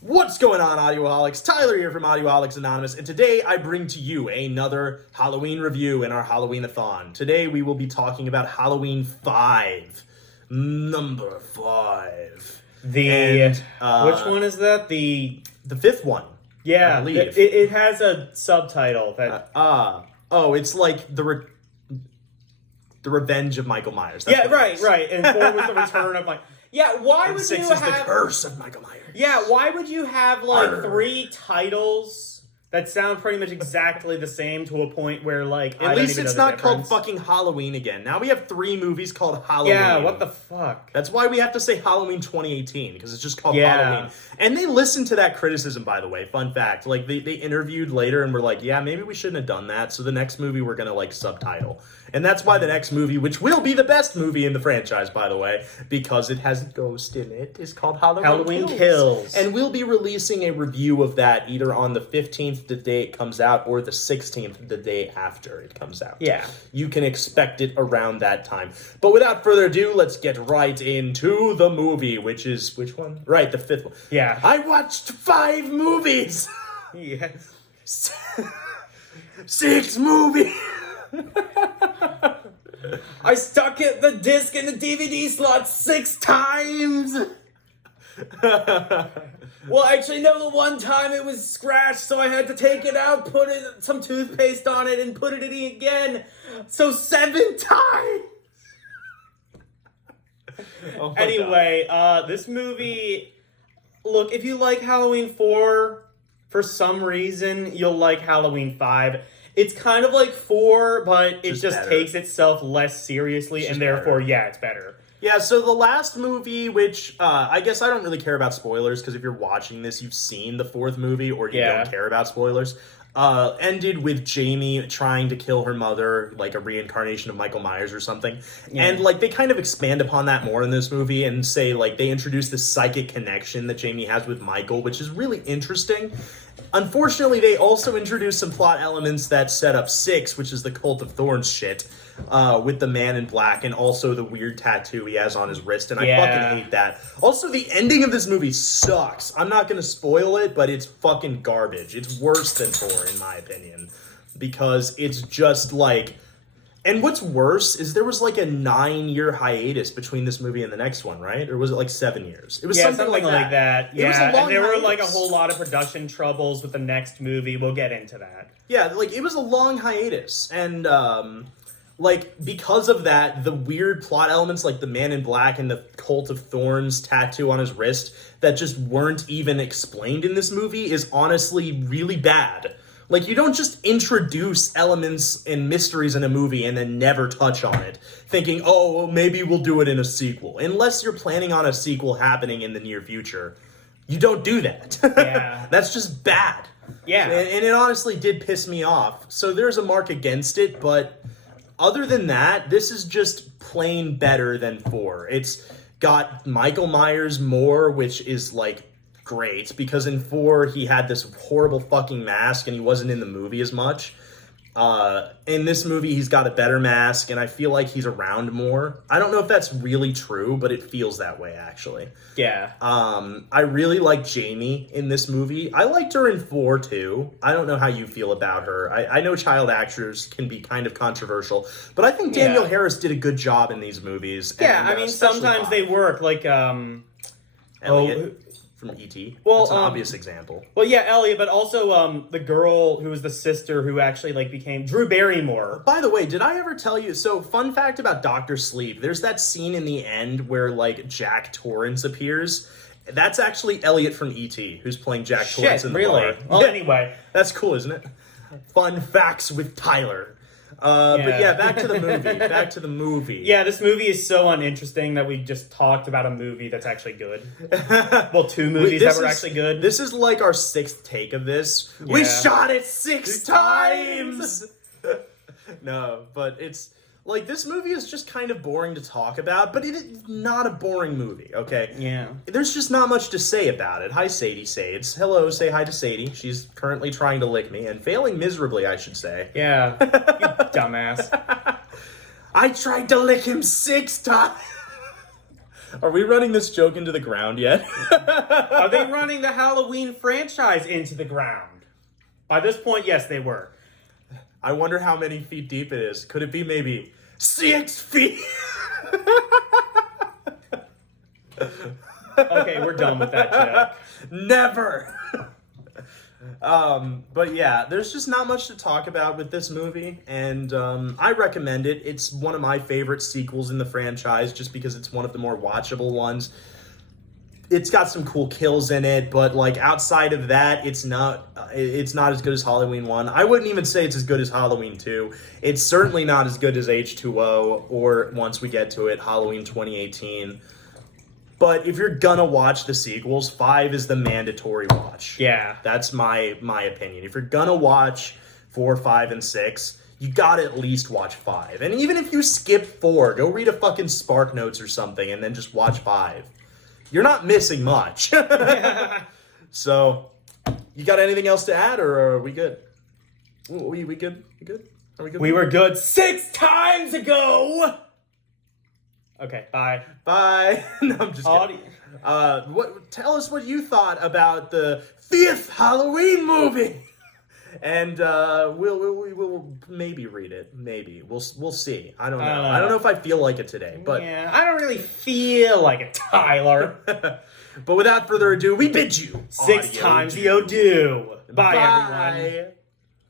What's going on, Audioholics? Tyler here from Audioholics Anonymous, and today I bring to you another Halloween review in our Halloween-O-Thon. Today we will be talking about Halloween 5. Number 5. Which one is that? The fifth one. Yeah, I believe. it has a subtitle that... it's like the Revenge of Michael Myers. That's right. And 4 was the Return of Michael... Yeah, why would 6 you is have... the Curse of Michael Myers. Yeah, why would you have, like, 3 titles that sound pretty much exactly the same to a point where, like, At least it's not called fucking Halloween again. Now we have 3 movies called Halloween. Yeah, what the fuck? That's why we have to say Halloween 2018, because it's just called Halloween. And they listened to that criticism, by the way. Fun fact. Like, they interviewed later and were like, yeah, maybe we shouldn't have done that. So the next movie we're going to, like, subtitle. And that's why the next movie, which will be the best movie in the franchise, by the way, because it has a ghost in it, is called Halloween Kills. And we'll be releasing a review of that either on the 15th, the day it comes out, or the 16th, the day after it comes out. Yeah. You can expect it around that time. But without further ado, let's get right into the movie, which is, which one? Right, the 5th one. Yeah. I watched 5 movies! Yes. 6 movies! I stuck the disc in the DVD slot 6 times! Well, actually, no, the one time it was scratched, so I had to take it out, put some toothpaste on it, and put it in again. So 7 times! Oh anyway, this movie... Look, if you like Halloween 4, for some reason, you'll like Halloween 5. It's kind of like 4, but it just takes itself less seriously, and therefore, it's better. Yeah, so the last movie, which I guess I don't really care about spoilers, because if you're watching this, you've seen the 4th movie, or you don't care about spoilers, ended with Jamie trying to kill her mother, like a reincarnation of Michael Myers or something. Yeah. And, like, they kind of expand upon that more in this movie and say, like, they introduce this psychic connection that Jamie has with Michael, which is really interesting. Unfortunately, they also introduced some plot elements that set up 6, which is the Cult of Thorns shit, with the man in black and also the weird tattoo he has on his wrist, and I fucking hate that. Also, the ending of this movie sucks. I'm not going to spoil it, but it's fucking garbage. It's worse than 4, in my opinion, because it's just like... And what's worse is there was like a 9-year hiatus between this movie and the next one, right? Or was it like 7 years? It was something like that. Yeah, it was a long and there hiatus. were like a whole lot of production troubles with the next movie. We'll get into that. Yeah, like it was a long hiatus, and like because of that, the weird plot elements like the Man in Black and the Cult of Thorns tattoo on his wrist that just weren't even explained in this movie is honestly really bad. Like, you don't just introduce elements and mysteries in a movie and then never touch on it, thinking, oh, well, maybe we'll do it in a sequel. Unless you're planning on a sequel happening in the near future, you don't do that. Yeah. That's just bad. Yeah. And it honestly did piss me off. So there's a mark against it, but other than that, this is just plain better than 4. It's got Michael Myers more, which is, like, great, because in 4 he had this horrible fucking mask and he wasn't in the movie as much. In this movie he's got a better mask and I feel like he's around more. I don't know if that's really true, but it feels that way actually. Yeah. I really like Jamie in this movie. I liked her in 4 too. I don't know how you feel about her. I know child actors can be kind of controversial, but I think Danielle Harris did a good job in these movies. Yeah, and, I mean sometimes they work, like Elliot from E.T. Well, that's an obvious example. Well, yeah, Elliot, but also the girl who was the sister who actually like became Drew Barrymore. By the way, did I ever tell you? So, fun fact about Dr. Sleep: there's that scene in the end where like Jack Torrance appears. That's actually Elliot from E.T. who's playing Jack Torrance in the bar. Well, anyway, that's cool, isn't it? Fun facts with Tyler. But yeah, back to the movie. Yeah, this movie is so uninteresting that we just talked about a movie that's actually good. Well, 2 movies that were actually good. This is like our 6th take of this. Yeah. We shot it 6 times! No, but it's... Like, this movie is just kind of boring to talk about, but it is not a boring movie, okay? Yeah. There's just not much to say about it. Hi, Sadie Sades. Hello, say hi to Sadie. She's currently trying to lick me, and failing miserably, I should say. Yeah, you dumbass. I tried to lick him 6 times. Are we running this joke into the ground yet? Are they running the Halloween franchise into the ground? By this point, yes, they were. I wonder how many feet deep it is. Could it be maybe 6 feet? Okay, we're done with that joke. Never. But yeah, there's just not much to talk about with this movie, and I recommend it. It's one of my favorite sequels in the franchise, just because it's one of the more watchable ones. It's got some cool kills in it, but like outside of that, it's not as good as Halloween 1. I wouldn't even say it's as good as Halloween 2. It's certainly not as good as H2O, or once we get to it, Halloween 2018. But if you're gonna watch the sequels, 5 is the mandatory watch. Yeah. That's my opinion. If you're gonna watch 4, 5, and 6, you gotta at least watch 5. And even if you skip 4, go read a fucking Spark Notes or something and then just watch 5. You're not missing much. So, you got anything else to add, or are we good? We good? We good? Are we good? We were good 6 times ago! Okay, bye. Bye. No, I'm just kidding. Tell us what you thought about the 5th Halloween movie. And we'll maybe read it. Maybe. We'll see. I don't know. I don't know if I feel like it today, but yeah, I don't really feel like it, Tyler. But without further ado, we bid you 6 times the adieu. Bye, everyone.